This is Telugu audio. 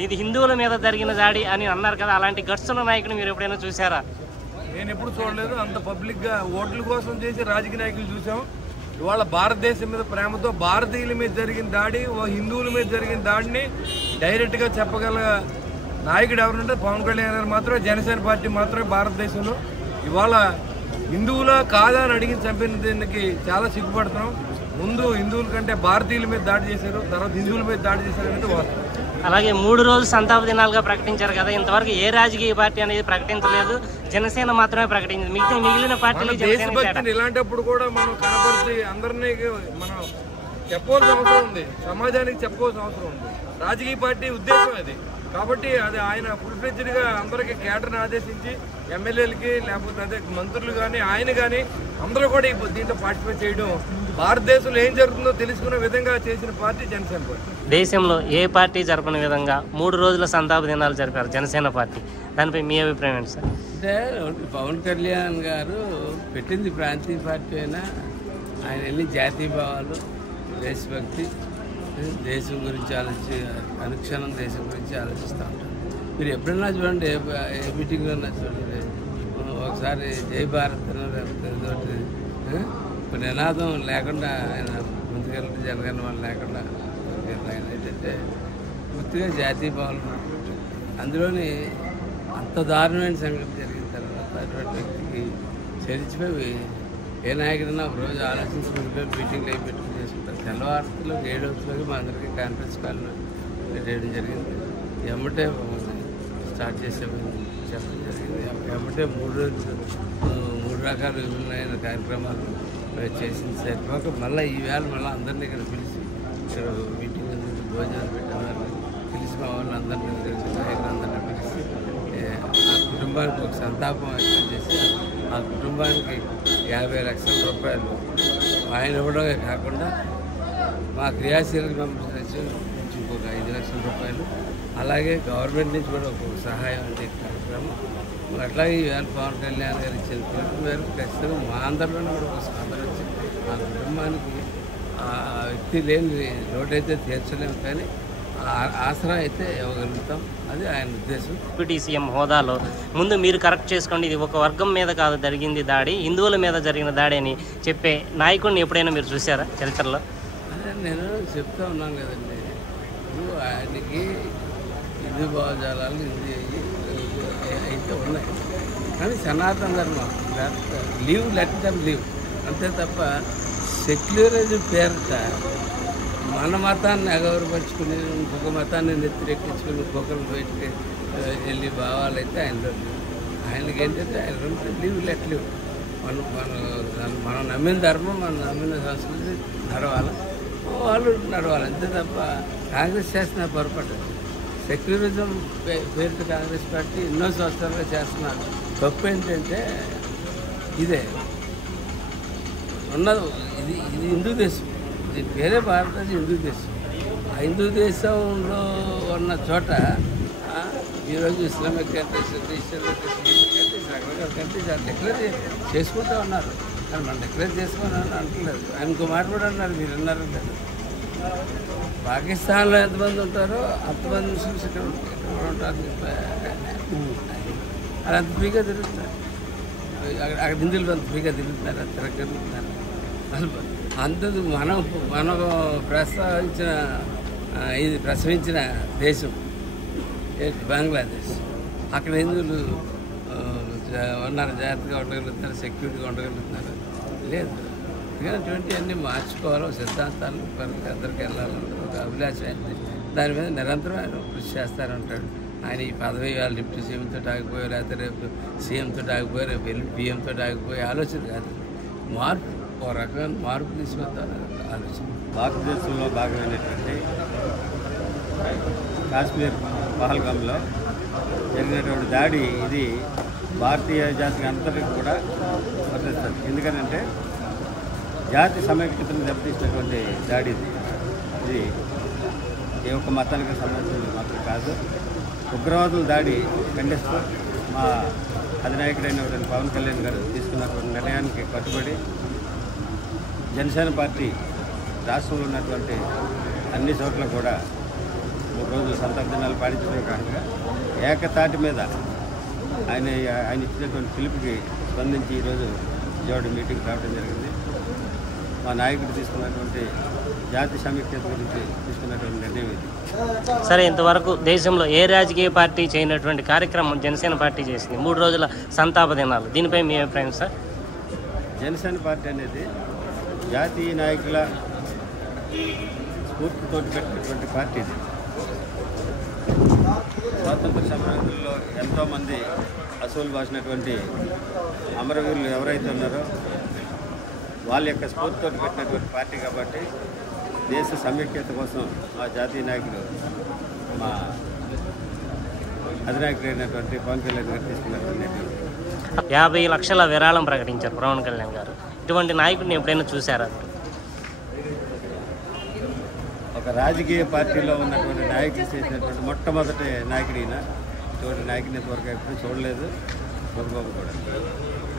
ఇది హిందువుల మీద జరిగిన దాడి అని అన్నారు కదా, అలాంటి గట్స్ ఉన్న నాయకుడు మీరు ఎప్పుడైనా చూసారా? నేను ఎప్పుడు చూడలేదు. అంత పబ్లిక్గా ఓట్ల కోసం చేసి రాజకీయ నాయకులు చూసాం. ఇవాళ భారతదేశం మీద ప్రేమతో భారతీయుల మీద జరిగిన దాడి, హిందువుల మీద జరిగిన దాడిని డైరెక్ట్గా చెప్పగల నాయకుడు ఎవరంటే పవన్ కళ్యాణ్ గారు మాత్రమే, జనసేన పార్టీ మాత్రమే భారతదేశంలో. ఇవాళ హిందువులా కాదా అని అడిగి చంపిన దీనికి చాలా సిగ్గుపడుతున్నాం. ముందు హిందువుల కంటే భారతీయుల మీద దాడి చేశారు, తర్వాత హిందువుల మీద దాడి చేశారు అనేది వాస్తవం. అలాగే 3 రోజులు సంతాప దినాలుగా ప్రకటించారు కదా, ఇంతవరకు ఏ రాజకీయ పార్టీ అనేది ప్రకటించలేదు, జనసేన మాత్రమే ప్రకటించింది. మిగిలిన పార్టీలు దేశభక్తిని ఇలాంటప్పుడు కూడా మనం కనపరిచి అందరినీ మనం చెప్పవలసిన అవసరం ఉంది, సమాజానికి చెప్పుకోవాల్సిన అవసరం ఉంది. రాజకీయ పార్టీ ఉద్దేశం అది. కాబట్టి అది ఆయన ఫుల్ ఫ్లెడ్జ్డ్గా అందరికీ కేటర్ని ఆదేశించి ఎమ్మెల్యేలకి లేకపోతే అదే మంత్రులు కానీ ఆయన కానీ అందరూ కూడా దీంట్లో పార్టిసిపేట్ చేయడం, భారతదేశంలో ఏం జరుగుతుందో తెలుసుకునే విధంగా చేసిన పార్టీ జనసేన పార్టీ. దేశంలో ఏ పార్టీ జరపని విధంగా 3 రోజుల సంతాప దినాలు జరిపారు జనసేన పార్టీ. దానిపై మీ అభిప్రాయం ఏంటి సార్? అంటే పవన్ కళ్యాణ్ గారు పెట్టింది ప్రాంతీయ పార్టీ అయినా ఆయన వెళ్ళి జాతీయ భావాలు, దేశభక్తి, దేశం గురించి అనుక్షణం దేశం గురించి ఆలోచిస్తూ ఉంటారు. మీరు ఎప్పుడైనా చూడండి, ఏ మీటింగ్లో చూడండి, ఒకసారి జై భారత్ లేకపోతే ఒక నినాదం లేకుండా ఆయన ముందుకెళ్ళి జనగణ వాళ్ళు లేకుండా ఆయన ఏంటంటే పూర్తిగా జాతీయ భావాలు. అందులోని అంత దారుణమైన సంఘటన జరిగిన తర్వాత అటువంటి వ్యక్తికి చరిచిపోయి ఏ నాయకుడైనా ఒక రోజు ఆలోచించి మీటింగ్లు అవి పెట్టుకుని చేసుకుంటారు. తెల్లవారులో 7 మా అందరికీ కాన్ఫరెన్స్ కాల్ పెట్టేయడం జరిగింది. ఎమ్మటే స్టార్ట్ చేసామని చెప్పడం జరిగింది. ఎమ్మటే 3 రకాల విభిన్నమైన కార్యక్రమాలు చేసింది. సరిపోక మళ్ళీ ఈవేళ మళ్ళీ అందరినీ ఇక్కడ పిలిచి ఇక్కడ మీటింగ్ భోజనాలు పెట్టిన పిలిచి మా వాళ్ళు అందరినీ తెలిసి నాయకులందరినీ పిలిచి ఆ కుటుంబానికి ఒక సంతాపం వ్యక్తం చేసి ఆ కుటుంబానికి 50 లక్షల రూపాయలు ఆయన ఇవ్వడమే కాకుండా మా క్రియాశీలక నుంచి ఇంకొక 5 లక్షల రూపాయలు, అలాగే గవర్నమెంట్ నుంచి కూడా ఒక సహాయం అంటే కార్యక్రమం. అట్లాగే ఈవేళ పవన్ కళ్యాణ్ గారు ఇచ్చిన పిలుపు మేరకు ఖచ్చితంగా మా అందరిలోనే కూడా ఒక స్పందన వచ్చి ఆ కుటుంబానికి ఆ వ్యక్తి లేని లోటైతే తీర్చలేము, కానీ ఆసరా అయితే ఇవ్వగలుగుతాం. అది ఆయన ఉద్దేశం. డిప్యూటీ సీఎం హోదాలో ముందు మీరు కరెక్ట్ చేసుకోండి, ఇది ఒక వర్గం మీద కాదు జరిగింది దాడి, హిందువుల మీద జరిగిన దాడి అని చెప్పే నాయకుడిని ఎప్పుడైనా మీరు చూసారా చరిత్రలో? అదే నేను చెప్తా ఉన్నాను కదండి, ఇప్పుడు ఆయనకి హిందూ భావజాలాలు అయితే ఉన్నాయి, కానీ సనాతన ధర్మం లీవ్ లెట్ దెమ్ లీవ్ అంతే తప్ప సెక్యులరిజం పేరిట మన మతాన్ని అగౌరవపరుచుకుని ఇంకొక మతాన్ని నెత్తిరెక్కించుకుని ఇంకొకరు బయటికి వెళ్ళి భావాలు అయితే ఆయనకి ఏంటంటే ఆయన లీవ్ లెట్ లీవ్. మనం నమ్మిన ధర్మం, మనం నమ్మిన సంస్కృతి నడవాలి, వాళ్ళు నడవాలి అంతే తప్ప కాంగ్రెస్ చేస్తున్న పొరపాటు. సెక్యులరిజం పేరుతో కాంగ్రెస్ పార్టీ ఎన్నో సంవత్సరాలుగా చేస్తున్నారు. తప్పు ఏంటంటే ఇదే ఉన్నది, ఇది హిందూ దేశం, ఇది వేరే భారతదేశం హిందూ దేశం. ఆ హిందూ దేశంలో ఉన్న చోట ఈరోజు ఇస్లామిక్ కంట్రీస్, క్రిస్టియన్ కంట్రీస్, రకరకాల కంట్రీస్ డిక్లేర్ చేసుకుంటూ ఉన్నారు, కానీ మనం డిక్లేర్ చేసుకోవాలని అంటలేదు. ఆయన ఇంకో మాట కూడా అన్నారు, మీరు అన్నారు లేదు, పాకిస్తాన్లో ఎంతమంది ఉంటారో అంతమంది ముస్లిమ్స్ ఇక్కడ ఉంటారు, అది అంత ఫ్రీగా తిరుగుతున్నారు. అక్కడ హిందువులు అంత ఫ్రీగా తిరుగుతున్నారు, తిరుగుతున్నారు. అంతది మనం ప్రసవించిన దేశం బంగ్లాదేశ్. అక్కడ హిందువులు ఉన్నారు, జాగ్రత్తగా ఉండగలుగుతున్నారు, సెక్యూరిటీగా ఉండగలుగుతున్నారు. లేదు, ఇటువంటి అన్నీ మార్చుకోవాలి, సిద్ధాంతాలు అందరికి వెళ్ళాలని ఒక అభిలాషం అయింది. దాని మీద నిరంతరం ఆయన కృషి చేస్తారంటాడు. ఆయన ఈ పదవి వాళ్ళు డిప్యూటీ సీఎంతో ఆగిపోయి, లేకపోతే రేపు సీఎంతో ఆగిపోయి, రేపు వెళ్ళి పిఎంతో ఆగిపోయి ఆలోచన కాదు, మార్పు, ఒక రకమైన మార్పు తీసుకొద్దామని ఆలోచన. భారతదేశంలో భాగమైనటువంటి కాశ్మీర్ పహల్గామ్లో జరిగినటువంటి దాడి ఇది భారతీయ జాతికి అంతటికి కూడా వర్తిస్తుంది. ఎందుకంటే జాతి సమైక్యతను దెబ్బతీసినటువంటి దాడి ఇది ఏ ఒక్క మతానికి సంబంధించిన మాత్రం కాదు. ఉగ్రవాదుల దాడి ఖండిస్తూ మా అధినాయకుడైన పవన్ కళ్యాణ్ గారు తీసుకున్నటువంటి నిర్ణయానికి కట్టుబడి జనసేన పార్టీ రాష్ట్రంలో ఉన్నటువంటి అన్ని చోట్ల కూడా 3 రోజులు సంతాప దినాలు పాటించడమే కాకుండా ఏకతాటి మీద ఆయన ఇచ్చినటువంటి పిలుపుకి స్పందించి ఈరోజు విజయవాడ మీటింగ్ రావడం జరిగింది. మా నాయకుడు తీసుకున్నటువంటి జాతి సమైక్యత గురించి తీసుకున్నటువంటి నిర్ణయం ఇది. సరే, ఇంతవరకు దేశంలో ఏ రాజకీయ పార్టీ చేయనటువంటి కార్యక్రమం జనసేన పార్టీ చేసింది, 3 రోజుల సంతాప దినాలు. దీనిపై మీ అభిప్రాయం సార్? జనసేన పార్టీ అనేది జాతీయ నాయకుల స్ఫూర్తితో పెట్టినటువంటి పార్టీ ఇది. స్వాతంత్ర సమరంలో ఎంతోమంది అసూలు బాసినటువంటి అమరవీరులు ఎవరైతే ఉన్నారో వాళ్ళ యొక్క స్ఫూర్తితో పెట్టినటువంటి పార్టీ కాబట్టి దేశ సమైక్యత కోసం మా జాతీయ నాయకులు, మా అధినాయకుడు అయినటువంటి పవన్ కళ్యాణ్ గారు తీసుకున్నటువంటి 50 లక్షల విరాళం ప్రకటించారు పవన్ కళ్యాణ్ గారు. ఇటువంటి నాయకుడిని ఎప్పుడైనా చూసారా? ఒక రాజకీయ పార్టీలో ఉన్నటువంటి నాయకులు చేసినటువంటి మొట్టమొదటి నాయకుడిన ఇటువంటి నాయకుని ఇంతవరకు ఎప్పుడు చూడలేదు. చంద్రబాబు కూడా